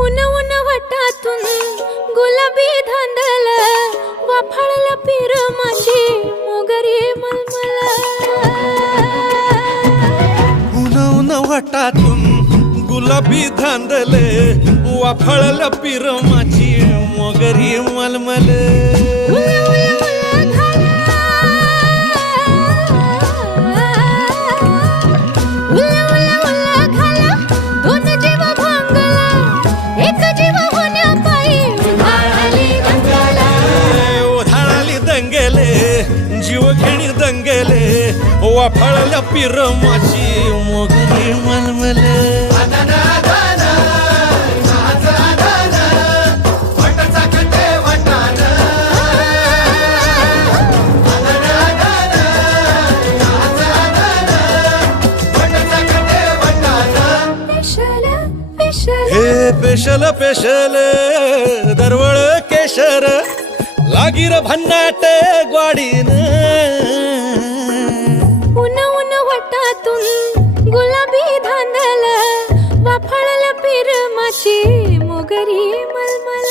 उन उन वटातून गुलाबी धांदल वाफाळला पीर माझी मोगरी मलमल उन उन वटातून गुलाबी धांदले वाफाळला पीर माझी मोगरी मलमल जीवघेणी दंगेले वाफाळल्या पीर माझी मोगरी मलमल हे पेशल पेशल दरवळ केशर लागीर भन्नाट ग्वाडीन उन उन वटातून गुलाबी धांदल वाफाळला पीर माझी मोगरी मलमल